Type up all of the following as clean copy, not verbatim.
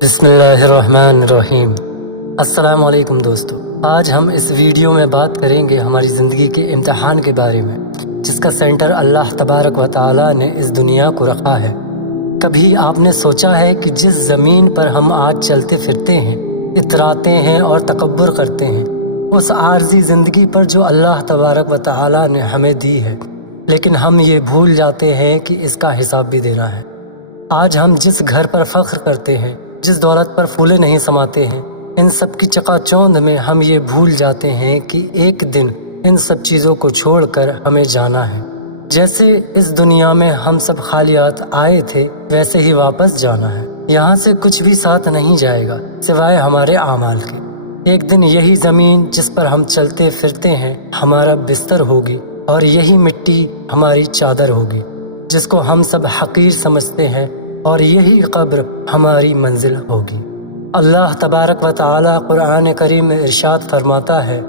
بسم اللہ الرحمن الرحیم۔ السلام علیکم دوستو، آج ہم اس ویڈیو میں بات کریں گے ہماری زندگی کے امتحان کے بارے میں، جس کا سینٹر اللہ تبارک و تعالی نے اس دنیا کو رکھا ہے۔ کبھی آپ نے سوچا ہے کہ جس زمین پر ہم آج چلتے پھرتے ہیں، اتراتے ہیں اور تکبر کرتے ہیں، اس عارضی زندگی پر جو اللہ تبارک و تعالی نے ہمیں دی ہے، لیکن ہم یہ بھول جاتے ہیں کہ اس کا حساب بھی دینا ہے۔ آج ہم جس گھر پر فخر کرتے ہیں، جس دولت پر پھولے نہیں سماتے ہیں، ان سب کی چکا چوند میں ہم یہ بھول جاتے ہیں کہ ایک دن ان سب چیزوں کو چھوڑ کر ہمیں جانا ہے۔ جیسے اس دنیا میں ہم سب خالیات آئے تھے، ویسے ہی واپس جانا ہے۔ یہاں سے کچھ بھی ساتھ نہیں جائے گا سوائے ہمارے اعمال کے۔ ایک دن یہی زمین جس پر ہم چلتے پھرتے ہیں ہمارا بستر ہوگی، اور یہی مٹی ہماری چادر ہوگی جس کو ہم سب حقیر سمجھتے ہیں، اور یہی قبر ہماری منزل ہوگی۔ اللہ تبارک و تعالی قرآن کریم میں ارشاد فرماتا ہے،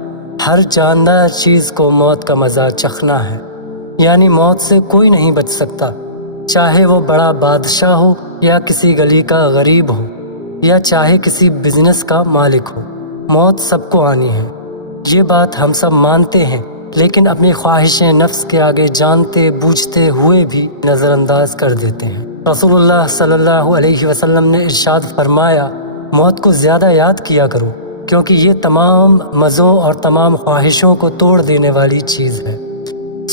ہر جاندار چیز کو موت کا مزہ چکھنا ہے، یعنی موت سے کوئی نہیں بچ سکتا، چاہے وہ بڑا بادشاہ ہو یا کسی گلی کا غریب ہو، یا چاہے کسی بزنس کا مالک ہو، موت سب کو آنی ہے۔ یہ بات ہم سب مانتے ہیں، لیکن اپنی خواہش نفس کے آگے جانتے بوجھتے ہوئے بھی نظر انداز کر دیتے ہیں۔ رسول اللہ صلی اللہ علیہ وسلم نے ارشاد فرمایا، موت کو زیادہ یاد کیا کرو، کیونکہ یہ تمام مزوں اور تمام خواہشوں کو توڑ دینے والی چیز ہے۔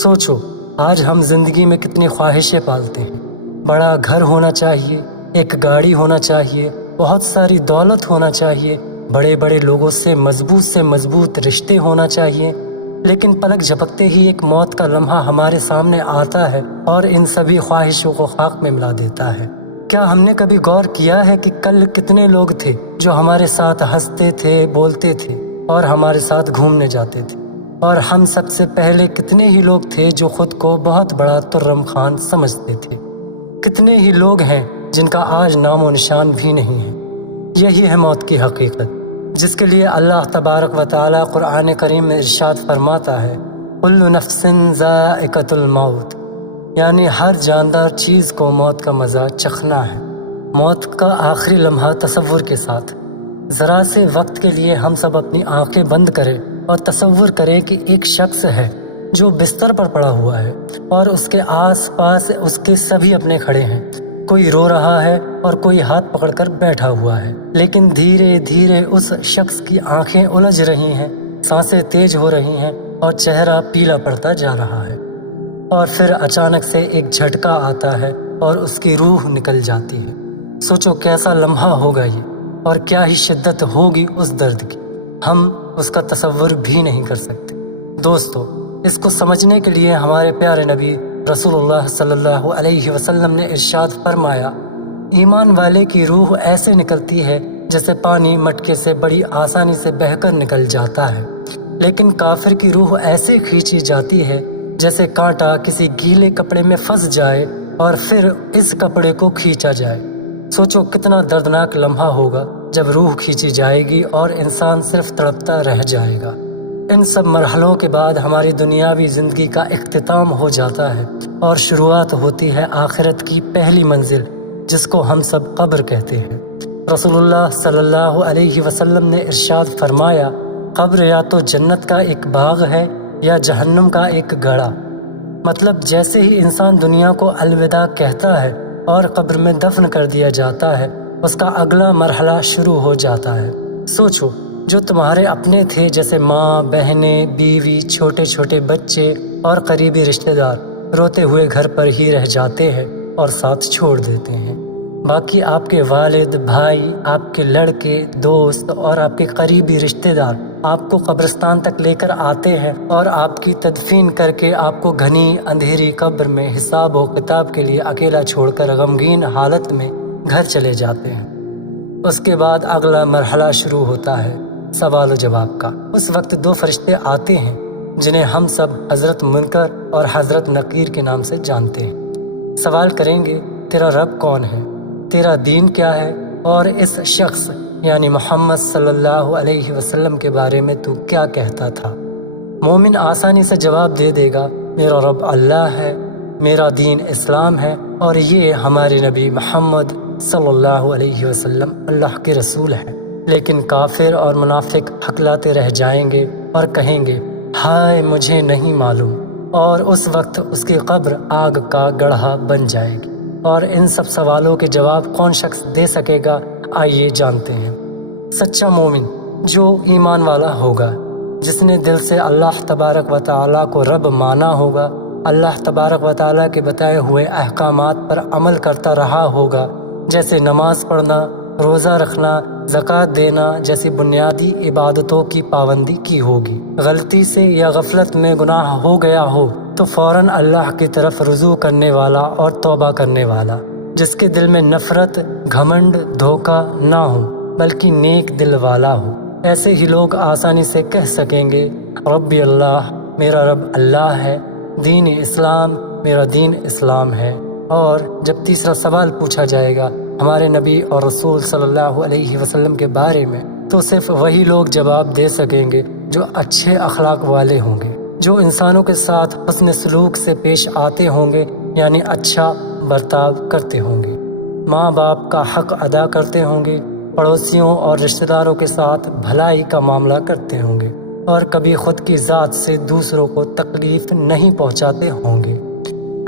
سوچو، آج ہم زندگی میں کتنی خواہشیں پالتے ہیں۔ بڑا گھر ہونا چاہیے، ایک گاڑی ہونا چاہیے، بہت ساری دولت ہونا چاہیے، بڑے بڑے لوگوں سے مضبوط رشتے ہونا چاہیے، لیکن پلک جھپکتے ہی ایک موت کا لمحہ ہمارے سامنے آتا ہے اور ان سبھی خواہشوں کو خاک میں ملا دیتا ہے۔ کیا ہم نے کبھی غور کیا ہے کہ کل کتنے لوگ تھے جو ہمارے ساتھ ہنستے تھے، بولتے تھے اور ہمارے ساتھ گھومنے جاتے تھے، اور ہم سب سے پہلے کتنے ہی لوگ تھے جو خود کو بہت بڑا ترم خان سمجھتے تھے؟ کتنے ہی لوگ ہیں جن کا آج نام و نشان بھی نہیں ہے۔ یہی ہے موت کی حقیقت، جس کے لیے اللہ تبارک و تعالی قرآن کریم میں ارشاد فرماتا ہے، کل نفس ذائقۃ الموت، یعنی ہر جاندار چیز کو موت کا مزہ چکھنا ہے۔ موت کا آخری لمحہ تصور کے ساتھ ذرا سے وقت کے لیے ہم سب اپنی آنکھیں بند کریں اور تصور کریں کہ ایک شخص ہے جو بستر پر پڑا ہوا ہے، اور اس کے آس پاس اس کے سبھی اپنے کھڑے ہیں۔ کوئی رو رہا ہے اور کوئی ہاتھ پکڑ کر بیٹھا ہوا ہے، لیکن دھیرے دھیرے اس شخص کی آنکھیں الجھ رہی ہیں، سانسیں تیز ہو رہی ہیں اور چہرہ پیلا پڑتا جا رہا ہے، اور پھر اچانک سے ایک جھٹکا آتا ہے اور اس کی روح نکل جاتی ہے۔ سوچو کیسا لمحہ ہوگا یہ، اور کیا ہی شدت ہوگی اس درد کی، ہم اس کا تصور بھی نہیں کر سکتے۔ دوستو، اس کو سمجھنے کے لیے ہمارے پیارے نبی رسول اللہ صلی اللہ علیہ وسلم نے ارشاد فرمایا، ایمان والے کی روح ایسے نکلتی ہے جیسے پانی مٹکے سے بڑی آسانی سے بہہ کر نکل جاتا ہے، لیکن کافر کی روح ایسے کھینچی جاتی ہے جیسے کانٹا کسی گیلے کپڑے میں پھنس جائے اور پھر اس کپڑے کو کھینچا جائے۔ سوچو کتنا دردناک لمحہ ہوگا جب روح کھینچی جائے گی اور انسان صرف تڑپتا رہ جائے گا۔ ان سب مرحلوں کے بعد ہماری دنیاوی زندگی کا اختتام ہو جاتا ہے اور شروعات ہوتی ہے آخرت کی پہلی منزل، جس کو ہم سب قبر کہتے ہیں۔ رسول اللہ صلی اللہ علیہ وسلم نے ارشاد فرمایا، قبر یا تو جنت کا ایک باغ ہے یا جہنم کا ایک گڑھا۔ مطلب جیسے ہی انسان دنیا کو الوداع کہتا ہے اور قبر میں دفن کر دیا جاتا ہے، اس کا اگلا مرحلہ شروع ہو جاتا ہے۔ سوچو، جو تمہارے اپنے تھے جیسے ماں، بہنیں، بیوی، چھوٹے چھوٹے بچے اور قریبی رشتہ دار، روتے ہوئے گھر پر ہی رہ جاتے ہیں اور ساتھ چھوڑ دیتے ہیں۔ باقی آپ کے والد، بھائی، آپ کے لڑکے، دوست اور آپ کے قریبی رشتہ دار آپ کو قبرستان تک لے کر آتے ہیں اور آپ کی تدفین کر کے آپ کو گھنی اندھیری قبر میں حساب و کتاب کے لیے اکیلا چھوڑ کر غمگین حالت میں گھر چلے جاتے ہیں۔ اس کے بعد اگلا مرحلہ شروع ہوتا ہے سوال و جواب کا۔ اس وقت دو فرشتے آتے ہیں جنہیں ہم سب حضرت منکر اور حضرت نکیر کے نام سے جانتے ہیں۔ سوال کریں گے، تیرا رب کون ہے، تیرا دین کیا ہے، اور اس شخص یعنی محمد صلی اللہ علیہ وسلم کے بارے میں تو کیا کہتا تھا؟ مومن آسانی سے جواب دے دے گا، میرا رب اللہ ہے، میرا دین اسلام ہے، اور یہ ہمارے نبی محمد صلی اللہ علیہ وسلم اللہ کے رسول ہیں، لیکن کافر اور منافق ہکلاتے رہ جائیں گے اور کہیں گے ہائے مجھے نہیں معلوم، اور اس وقت اس کی قبر آگ کا گڑھا بن جائے گی۔ اور ان سب سوالوں کے جواب کون شخص دے سکے گا؟ آئیے جانتے ہیں۔ سچا مومن جو ایمان والا ہوگا، جس نے دل سے اللہ تبارک و تعالیٰ کو رب مانا ہوگا، اللہ تبارک و تعالیٰ کے بتائے ہوئے احکامات پر عمل کرتا رہا ہوگا، جیسے نماز پڑھنا، روزہ رکھنا، زکوٰۃ دینا جیسی بنیادی عبادتوں کی پابندی کی ہوگی۔ غلطی سے یا غفلت میں گناہ ہو گیا ہو تو فوراً اللہ کی طرف رجوع کرنے والا اور توبہ کرنے والا، جس کے دل میں نفرت، گھمنڈ، دھوکہ نہ ہو بلکہ نیک دل والا ہو۔ ایسے ہی لوگ آسانی سے کہہ سکیں گے ربی اللہ، میرا رب اللہ ہے، دین اسلام، میرا دین اسلام ہے۔ اور جب تیسرا سوال پوچھا جائے گا ہمارے نبی اور رسول صلی اللہ علیہ وسلم کے بارے میں، تو صرف وہی لوگ جواب دے سکیں گے جو اچھے اخلاق والے ہوں گے، جو انسانوں کے ساتھ حسن سلوک سے پیش آتے ہوں گے، یعنی اچھا برتاؤ کرتے ہوں گے، ماں باپ کا حق ادا کرتے ہوں گے، پڑوسیوں اور رشتہ داروں کے ساتھ بھلائی کا معاملہ کرتے ہوں گے، اور کبھی خود کی ذات سے دوسروں کو تکلیف نہیں پہنچاتے ہوں گے،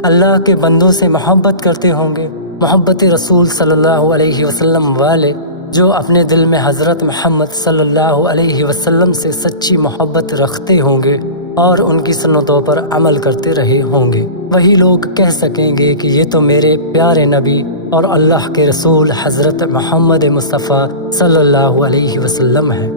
اللہ کے بندوں سے محبت کرتے ہوں گے، محبت رسول صلی اللہ علیہ وسلم والے، جو اپنے دل میں حضرت محمد صلی اللہ علیہ وسلم سے سچی محبت رکھتے ہوں گے اور ان کی سنتوں پر عمل کرتے رہے ہوں گے۔ وہی لوگ کہہ سکیں گے کہ یہ تو میرے پیارے نبی اور اللہ کے رسول حضرت محمد مصطفیٰ صلی اللہ علیہ وسلم ہیں۔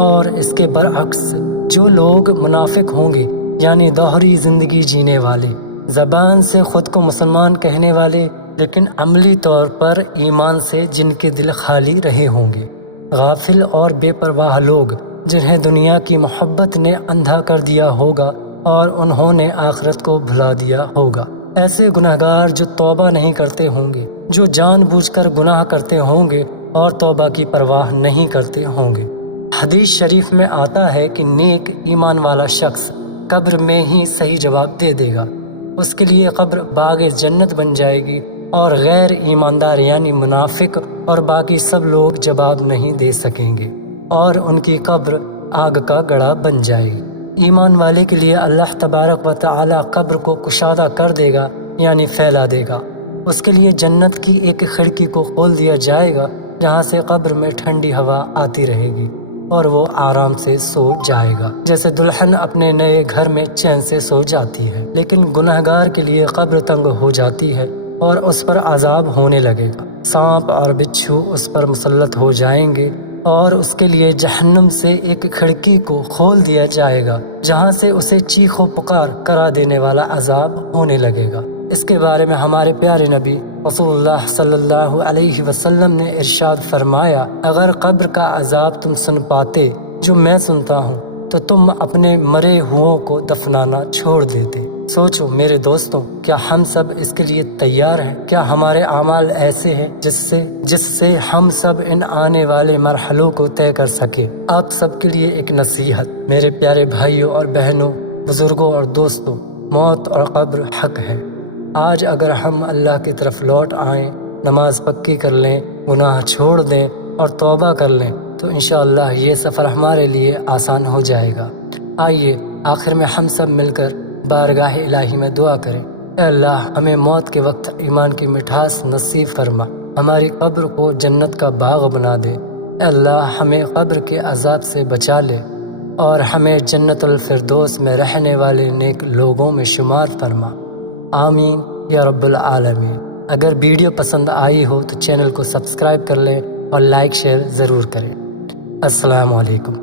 اور اس کے برعکس جو لوگ منافق ہوں گے، یعنی دوہری زندگی جینے والے، زبان سے خود کو مسلمان کہنے والے لیکن عملی طور پر ایمان سے جن کے دل خالی رہے ہوں گے، غافل اور بے پرواہ لوگ جنہیں دنیا کی محبت نے اندھا کر دیا ہوگا اور انہوں نے آخرت کو بھلا دیا ہوگا، ایسے گناہگار جو توبہ نہیں کرتے ہوں گے، جو جان بوجھ کر گناہ کرتے ہوں گے اور توبہ کی پرواہ نہیں کرتے ہوں گے۔ حدیث شریف میں آتا ہے کہ نیک ایمان والا شخص قبر میں ہی صحیح جواب دے دے گا، اس کے لیے قبر باغ جنت بن جائے گی، اور غیر ایماندار یعنی منافق اور باقی سب لوگ جواب نہیں دے سکیں گے، اور ان کی قبر آگ کا گڑھا بن جائے گی۔ ایمان والے کے لیے اللہ تبارک و تعالی قبر کو کشادہ کر دے گا، یعنی پھیلا دے گا، اس کے لیے جنت کی ایک کھڑکی کو کھول دیا جائے گا جہاں سے قبر میں ٹھنڈی ہوا آتی رہے گی اور وہ آرام سے سو جائے گا، جیسے دلہن اپنے نئے گھر میں چین سے سو جاتی ہے۔ لیکن گنہگار کے لیے قبر تنگ ہو جاتی ہے اور اس پر عذاب ہونے لگے گا، سانپ اور بچھو اس پر مسلط ہو جائیں گے، اور اس کے لیے جہنم سے ایک کھڑکی کو کھول دیا جائے گا جہاں سے اسے چیخ و پکار کرا دینے والا عذاب ہونے لگے گا۔ اس کے بارے میں ہمارے پیارے نبی رسول اللہ صلی اللہ علیہ وسلم نے ارشاد فرمایا، اگر قبر کا عذاب تم سن پاتے جو میں سنتا ہوں تو تم اپنے مرے ہوں کو دفنانا چھوڑ دیتے۔ سوچو میرے دوستوں، کیا ہم سب اس کے لیے تیار ہیں؟ کیا ہمارے اعمال ایسے ہیں جس سے ہم سب ان آنے والے مرحلوں کو طے کر سکیں؟ آپ سب کے لیے ایک نصیحت، میرے پیارے بھائیوں اور بہنوں، بزرگوں اور دوستوں، موت اور قبر حق ہے۔ آج اگر ہم اللہ کی طرف لوٹ آئیں، نماز پکی کر لیں، گناہ چھوڑ دیں اور توبہ کر لیں تو انشاءاللہ یہ سفر ہمارے لیے آسان ہو جائے گا۔ آئیے آخر میں ہم سب مل کر بارگاہ الہی میں دعا کریں، اے اللہ ہمیں موت کے وقت ایمان کی مٹھاس نصیب فرما، ہماری قبر کو جنت کا باغ بنا دے، اے اللہ ہمیں قبر کے عذاب سے بچا لے اور ہمیں جنت الفردوس میں رہنے والے نیک لوگوں میں شمار فرما، آمین یا رب العالمین۔ اگر ویڈیو پسند آئی ہو تو چینل کو سبسکرائب کر لیں اور لائک شیئر ضرور کریں۔ السلام علیکم۔